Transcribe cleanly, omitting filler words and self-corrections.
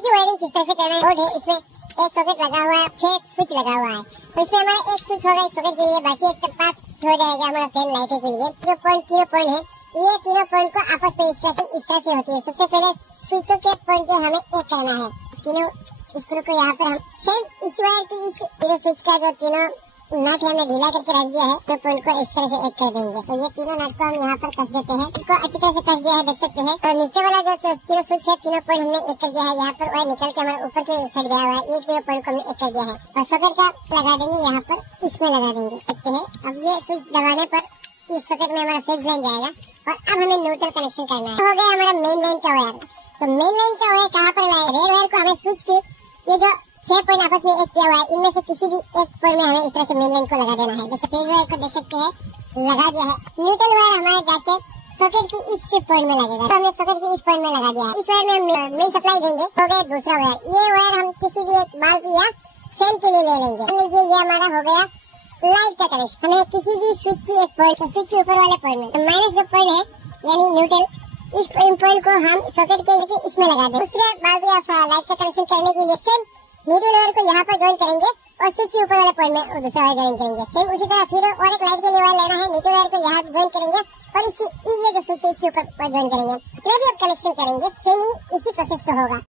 Socket की wiring किस तरह से करना है। बोर्ड है, इसमें एक सॉकेट लगा हुआ है, 6 स्विच लगा हुआ है। तो इसमें हमारा एक स्विच होगा इस सॉकेट के लिए, बाकी एक पास हो जाएगा हमारा फैन लाइट के लिए। जो पॉइंट तीनों पॉइंट है, ये तीनों पॉइंट को आपस में इस तरह से होती है। सबसे पहले स्विचों के पॉइंट को हमें एक करना है। तीनों स्क्रू को यहाँ पर हम सेम इस वायर की इस तीनों स्विच का जो तीनों नट हमने ढीला करके रख दिया है, तो पॉइंट को इस तरह से एक कर देंगे। तो ये तीनों नट को हम यहाँ पर कस देते हैं। इनको अच्छी तरह से कस दिया है, देख सकते हैं। और नीचे वाला जो तीनों स्विच है, तीनों पॉइंट हमने एक कर दिया है। यहाँ पर वायर निकल के हमारे ऊपर के साइड गया हुआ है, ये तीनों पॉइंट को हमने एक कर दिया है। और सॉकेट का लगा देंगे यहाँ पर, इसमें लगा देंगे, देखते हैं। अब ये स्विच दबाने पर इस सॉकेट में हमारा फेज लाइन जाएगा और अब हमें न्यूट्रल कनेक्शन करना है। हो गया हमारा मेन लाइन का वायर। तो मेन लाइन का वायर कहाँ पर लगाए, रेड वायर को हमें स्विच की ये जो 6 पॉइंट आपस में एक किया हुआ है, इनमें से किसी भी एक पॉइंट में हमें इस तरह से मेन लाइन को लगा देना है। जैसे फेज वायर को देख सकते हैं, लगा दिया है। न्यूट्रल वायर हमारे जाके सॉकेट की इस पॉइंट में लगेगा, तो हमने सॉकेट की इस पॉइंट में लगा दिया है। इस वायर में हम मेन सप्लाई देंगे। हो गया दूसरा वायर। ये वायर हम किसी भी एक बल्ब या फैन के लिए ले लेंगे। मान लीजिए ये हमारा हो गया लाइट का कनेक्शन। हमें किसी भी स्विच की एक पॉइंट, स्विच के ऊपर वाले पॉइंट में, तो माइनस जो पॉइंट है यानी न्यूट्रल, इस पॉइंट को हम सॉकेट के इसमें लगा दें। दूसरे बल्ब या लाइट का कनेक्शन करने के लिए सेम न्यूट्रल वायर को यहाँ पर ज्वाइन करेंगे और स्विच के ऊपर वाले पॉइंट में दूसरा वायर ज्वाइन करेंगे। सेम उसी तरह फिर और एक लाइट के लिए वायर लेना है, न्यूट्रल वायर को यहाँ ज्वाइन करेंगे और इसकी ये जो स्विच है इसके ऊपर ज्वाइन करेंगे। ये भी अब कनेक्शन करेंगे, सेम ही इसी प्रोसेस से होगा।